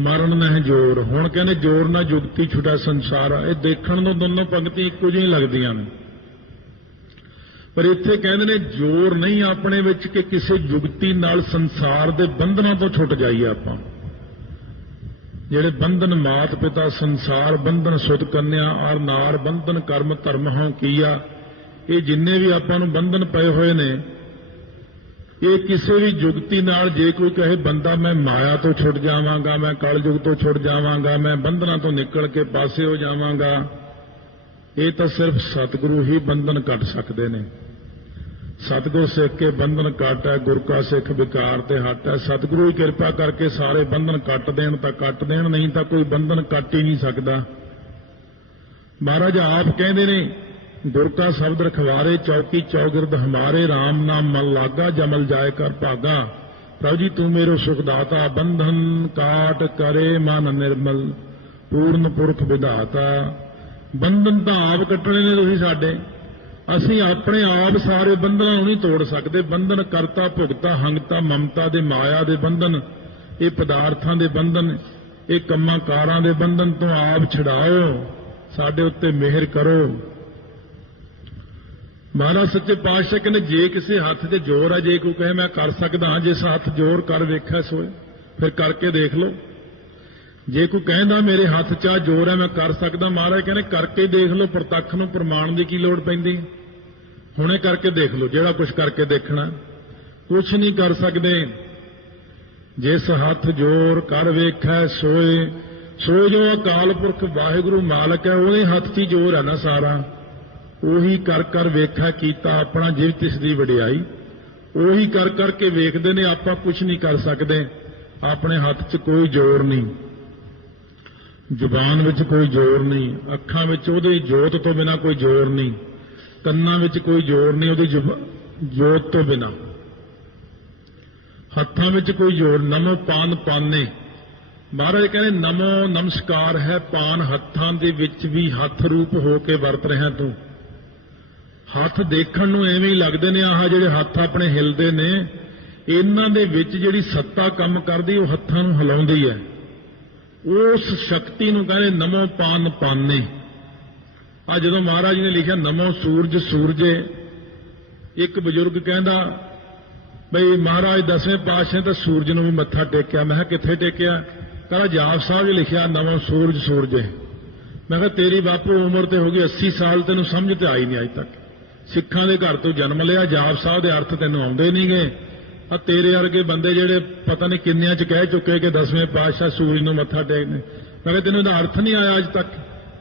मरण न जोर, हुण कहने जोर ना जुगती छुटा संसार। ये देखण नूं दोनों पंक्तियां इक्को जिही लगदियां ने, पर इत्थे कहंदे ने जोर नहीं अपने विच कि किसी जुगती नाल संसार दे बंधनां तो छुट जाइए। आपां ਜਿਹੜੇ ਬੰਧਨ ਮਾਤ ਪਿਤਾ ਸੰਸਾਰ ਬੰਧਨ ਸੁਧ ਕੰਨਿਆ ਔਰ ਨਾਰ ਬੰਧਨ ਕਰਮ ਧਰਮ ਹਉ ਕੀਆ, ਇਹ ਜਿੰਨੇ ਵੀ ਆਪਾਂ ਨੂੰ ਬੰਧਨ ਪਏ ਹੋਏ ਨੇ, ਇਹ ਕਿਸੇ ਵੀ ਜੁਗਤੀ ਨਾਲ ਜੇ ਕੋਈ ਕਹੇ ਬੰਦਾ ਮੈਂ ਮਾਇਆ ਤੋਂ ਛੁੱਟ ਜਾਵਾਂਗਾ, ਮੈਂ ਕਲਯੁਗ ਤੋਂ ਛੁੱਟ ਜਾਵਾਂਗਾ, ਮੈਂ ਬੰਧਨਾਂ ਤੋਂ ਨਿਕਲ ਕੇ ਪਾਸੇ ਹੋ ਜਾਵਾਂਗਾ, ਇਹ ਤਾਂ ਸਿਰਫ ਸਤਿਗੁਰੂ ਹੀ ਬੰਧਨ ਕੱਟ ਸਕਦੇ ਨੇ। सतगुरु सिख के बंधन कट है, गुर का सिख विकार ते हट है। सतगुरु ही कृपा करके सारे बंधन कट देन तो कट देन, नहीं तो कोई बंधन कट ही नहीं सकता। महाराज आप कहते ने गुर का शब्द रखवारे चौकी चौगिरद हमारे, राम नाम मन लागा जमल जाए कर भागा। प्रभु जी तू मेरो सुखदाता, बंधन काट करे मन निर्मल, पूर्ण पुरख विधाता। बंधन तो आप कटने ने तुसीं साडे, ਅਸੀਂ ਆਪਣੇ ਆਪ ਸਾਰੇ ਬੰਧਨਾਂ ਨੂੰ ਨਹੀਂ ਤੋੜ ਸਕਦੇ। ਬੰਧਨ ਕਰਤਾ ਭੁਗਤਾ ਹੰਗਤਾ ਮਮਤਾ ਦੇ ਮਾਇਆ ਦੇ ਬੰਧਨ, ਇਹ ਪਦਾਰਥਾਂ ਦੇ ਬੰਧਨ, ਇਹ ਕੰਮਾਂ ਕਾਰਾਂ ਦੇ ਬੰਧਨ ਤੋਂ ਆਪ ਛਡਾਓ, ਸਾਡੇ ਉੱਤੇ ਮਿਹਰ ਕਰੋ। ਮਹਾਰਾਜ ਸੱਚੇ ਪਾਤਸ਼ਾਹ ਕਹਿੰਦੇ ਜੇ ਕਿਸੇ ਹੱਥ 'ਚ ਜ਼ੋਰ ਹੈ, ਜੇ ਕੋਈ ਕਹੇ ਮੈਂ ਕਰ ਸਕਦਾ ਹਾਂ, ਜਿਸ ਹੱਥ ਜ਼ੋਰ ਕਰ ਵੇਖਿਆ ਸੋਏ, ਫਿਰ ਕਰਕੇ ਦੇਖ ਲਓ। ਜੇ ਕੋਈ ਕਹਿੰਦਾ ਮੇਰੇ ਹੱਥ 'ਚ ਜ਼ੋਰ ਹੈ ਮੈਂ ਕਰ ਸਕਦਾ, ਮਹਾਰਾਜ ਕਹਿੰਦੇ ਕਰਕੇ ਦੇਖ ਲਓ। ਪ੍ਰਤੱਖ ਨੂੰ ਪ੍ਰਮਾਣ ਦੀ ਕੀ ਲੋੜ ਪੈਂਦੀ, ਹੁਣੇ ਕਰਕੇ ਦੇਖ ਲਓ। ਜਿਹੜਾ ਕੁਝ ਕਰਕੇ ਦੇਖਣਾ, ਕੁਛ ਨਹੀਂ ਕਰ ਸਕਦੇ। ਜਿਸ ਹੱਥ ਜ਼ੋਰ ਕਰ ਵੇਖੈ ਸੋਏ, ਸੋਏ ਜੋ ਅਕਾਲ ਪੁਰਖ ਵਾਹਿਗੁਰੂ ਮਾਲਕ ਹੈ, ਉਹਦੇ ਹੱਥ 'ਚ ਹੀ ਜ਼ੋਰ ਹੈ ਨਾ ਸਾਰਾ। ਉਹੀ ਕਰ ਕਰ ਵੇਖਿਆ ਕੀਤਾ ਆਪਣਾ, ਜਿਵ ਤਿਸ ਦੀ ਵਡਿਆਈ। ਉਹੀ ਕਰ ਕਰਕੇ ਵੇਖਦੇ ਨੇ, ਆਪਾਂ ਕੁਛ ਨਹੀਂ ਕਰ ਸਕਦੇ। ਆਪਣੇ ਹੱਥ 'ਚ ਕੋਈ ਜ਼ੋਰ ਨਹੀਂ, ਜ਼ੁਬਾਨ ਵਿੱਚ ਕੋਈ ਜ਼ੋਰ ਨਹੀਂ, ਅੱਖਾਂ ਵਿੱਚ ਉਹਦੀ ਜੋਤ ਤੋਂ ਬਿਨਾਂ ਕੋਈ ਜ਼ੋਰ ਨਹੀਂ, ਕੰਨਾਂ ਵਿੱਚ ਕੋਈ ਜ਼ੋਰ ਨਹੀਂ ਉਹਦੀ ਜੋਤ ਤੋਂ ਬਿਨਾਂ, ਹੱਥਾਂ ਵਿੱਚ ਕੋਈ ਜ਼ੋਰ। ਨਮੋ ਪਾਨ ਪਾਨੇ, ਮਹਾਰਾਜ ਕਹਿੰਦੇ ਨਮੋ ਨਮਸਕਾਰ ਹੈ ਪਾਨ, ਹੱਥਾਂ ਦੇ ਵਿੱਚ ਵੀ ਹੱਥ ਰੂਪ ਹੋ ਕੇ ਵਰਤ ਰਿਹਾ ਤੂੰ। ਹੱਥ ਦੇਖਣ ਨੂੰ ਐਵੇਂ ਹੀ ਲੱਗਦੇ ਨੇ, ਆਹ ਜਿਹੜੇ ਹੱਥ ਆਪਣੇ ਹਿਲਦੇ ਨੇ, ਇਹਨਾਂ ਦੇ ਵਿੱਚ ਜਿਹੜੀ ਸੱਤਾ ਕੰਮ ਕਰਦੀ ਉਹ ਹੱਥਾਂ ਨੂੰ ਹਿਲਾਉਂਦੀ ਹੈ। ਉਸ ਸ਼ਕਤੀ ਨੂੰ ਕਹਿੰਦੇ ਨਮੋ ਪਾਨ ਪਾਨੇ। ਆ ਜਦੋਂ ਮਹਾਰਾਜ ਜੀ ਨੇ ਲਿਖਿਆ ਨਮੋ ਸੂਰਜ ਸੂਰਜੇ, ਇੱਕ ਬਜ਼ੁਰਗ ਕਹਿੰਦਾ ਬਈ ਮਹਾਰਾਜ 10ਵੇਂ ਪਾਤਸ਼ਾਹ ਤਾਂ ਸੂਰਜ ਨੂੰ ਵੀ ਮੱਥਾ ਟੇਕਿਆ। ਮੈਂ ਕਿਹਾ ਕਿੱਥੇ ਟੇਕਿਆ? ਕਹਿੰਦਾ ਜਾਪ ਸਾਹਿਬ ਜੀ ਲਿਖਿਆ ਨਮੋ ਸੂਰਜ ਸੂਰਜੇ। ਮੈਂ ਕਿਹਾ ਤੇਰੀ ਬਾਪੂ ਉਮਰ ਤੇ ਹੋ ਗਈ 80 ਸਾਲ, ਤੈਨੂੰ ਸਮਝ ਤੇ ਆਈ ਨਹੀਂ ਅਜੇ ਤੱਕ। ਸਿੱਖਾਂ ਦੇ ਘਰ ਤੋਂ ਜਨਮ ਲਿਆ, ਜਾਪ ਸਾਹਿਬ ਦੇ ਅਰਥ ਤੈਨੂੰ ਆਉਂਦੇ ਨਹੀਂ ਗਏ। ਆ ਤੇਰੇ ਵਰਗੇ ਬੰਦੇ ਜਿਹੜੇ ਪਤਾ ਨਹੀਂ ਕਿੰਨਿਆਂ 'ਚ ਕਹਿ ਚੁੱਕੇ ਕਿ 10ਵੇਂ ਪਾਤਸ਼ਾਹ ਸੂਰਜ ਨੂੰ ਮੱਥਾ ਟੇਕਦੇ। ਮੈਂ ਕਿਹਾ ਤੈਨੂੰ ਇਹਦਾ ਅਰਥ ਨਹੀਂ ਆਇਆ ਅਜੇ ਤੱਕ।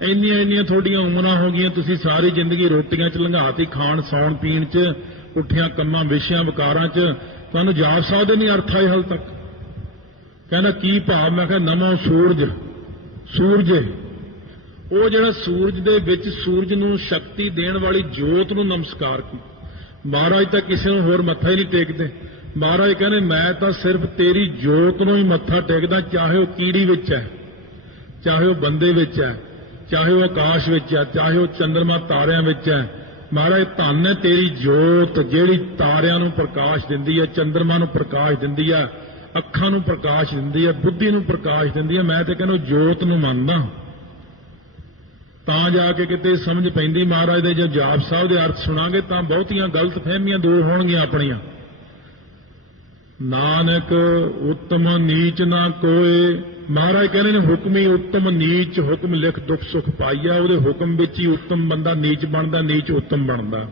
ਇੰਨੀਆਂ ਤੁਹਾਡੀਆਂ ਉਮਰਾਂ ਹੋ ਗਈਆਂ, ਤੁਸੀਂ ਸਾਰੀ ਜ਼ਿੰਦਗੀ ਰੋਟੀਆਂ 'ਚ ਲੰਘਾਤੀ, ਖਾਣ ਸੌਣ ਪੀਣ 'ਚ, ਉੱਠਿਆਂ ਕੰਮਾਂ ਵਿਸ਼ਿਆਂ ਵਿਕਾਰਾਂ 'ਚ, ਤੁਹਾਨੂੰ ਜਾਪ ਸਾਹਿਬ ਦੇ ਨਹੀਂ ਅਰਥ ਆਏ ਹਾਲ ਤੱਕ। ਕਹਿੰਦਾ ਕੀ ਭਾਵ? ਮੈਂ ਕਿਹਾ ਨਮੋ ਸੂਰਜ ਸੂਰਜੇ। ਉਹ ਜਿਹੜਾ ਸੂਰਜ ਦੇ ਵਿੱਚ ਸੂਰਜ ਨੂੰ ਸ਼ਕਤੀ ਦੇਣ ਵਾਲੀ ਜੋਤ ਨੂੰ ਨਮਸਕਾਰ ਕੀ। ਮਹਾਰਾਜ ਤਾਂ ਕਿਸੇ ਨੂੰ ਹੋਰ ਮੱਥਾ ਹੀ ਨਹੀਂ ਟੇਕਦੇ। ਮਹਾਰਾਜ ਕਹਿੰਦੇ ਮੈਂ ਤਾਂ ਸਿਰਫ ਤੇਰੀ ਜੋਤ ਨੂੰ ਹੀ ਮੱਥਾ ਟੇਕਦਾ, ਚਾਹੇ ਉਹ ਕੀੜੀ ਵਿੱਚ ਹੈ, ਚਾਹੇ ਉਹ ਬੰਦੇ ਵਿੱਚ ਹੈ, ਚਾਹੇ ਉਹ ਆਕਾਸ਼ ਵਿੱਚ ਹੈ, ਚਾਹੇ ਉਹ ਚੰਦਰਮਾ ਤਾਰਿਆਂ ਵਿੱਚ ਹੈ। ਮਹਾਰਾਜ ਧੰਨ ਹੈ ਤੇਰੀ ਜੋਤ, ਜਿਹੜੀ ਤਾਰਿਆਂ ਨੂੰ ਪ੍ਰਕਾਸ਼ ਦਿੰਦੀ ਹੈ, ਚੰਦਰਮਾ ਨੂੰ ਪ੍ਰਕਾਸ਼ ਦਿੰਦੀ ਹੈ, ਅੱਖਾਂ ਨੂੰ ਪ੍ਰਕਾਸ਼ ਦਿੰਦੀ ਹੈ, ਬੁੱਧੀ ਨੂੰ ਪ੍ਰਕਾਸ਼ ਦਿੰਦੀ ਹੈ। ਮੈਂ ਤੇ ਕਹਿੰਦਾ ਜੋਤ ਨੂੰ ਮੰਨਦਾ, ਤਾਂ ਜਾ ਕੇ ਕਿਤੇ ਸਮਝ ਪੈਂਦੀ ਮਹਾਰਾਜ ਦੇ। ਜੇ ਜਾਪ ਸਾਹਿਬ ਦੇ ਅਰਥ ਸੁਣਾਂਗੇ ਤਾਂ ਬਹੁਤੀਆਂ ਗਲਤ ਫਹਿਮੀਆਂ ਦੂਰ ਹੋਣਗੀਆਂ ਆਪਣੀਆਂ। ਨਾਨਕ ਉੱਤਮ ਨੀਚ ਨਾ ਕੋਏ, ਮਹਾਰਾਜ ਕਹਿੰਦੇ ਨੇ ਹੁਕਮੀ ਉੱਤਮ ਨੀਚ, ਹੁਕਮ ਲਿਖ ਦੁੱਖ ਸੁਖ ਪਾਈਆ। ਉਹਦੇ ਹੁਕਮ ਵਿੱਚ ਹੀ ਉੱਤਮ ਬੰਦਾ ਨੀਚ ਬਣਦਾ, ਨੀਚ ਉੱਤਮ ਬਣਦਾ।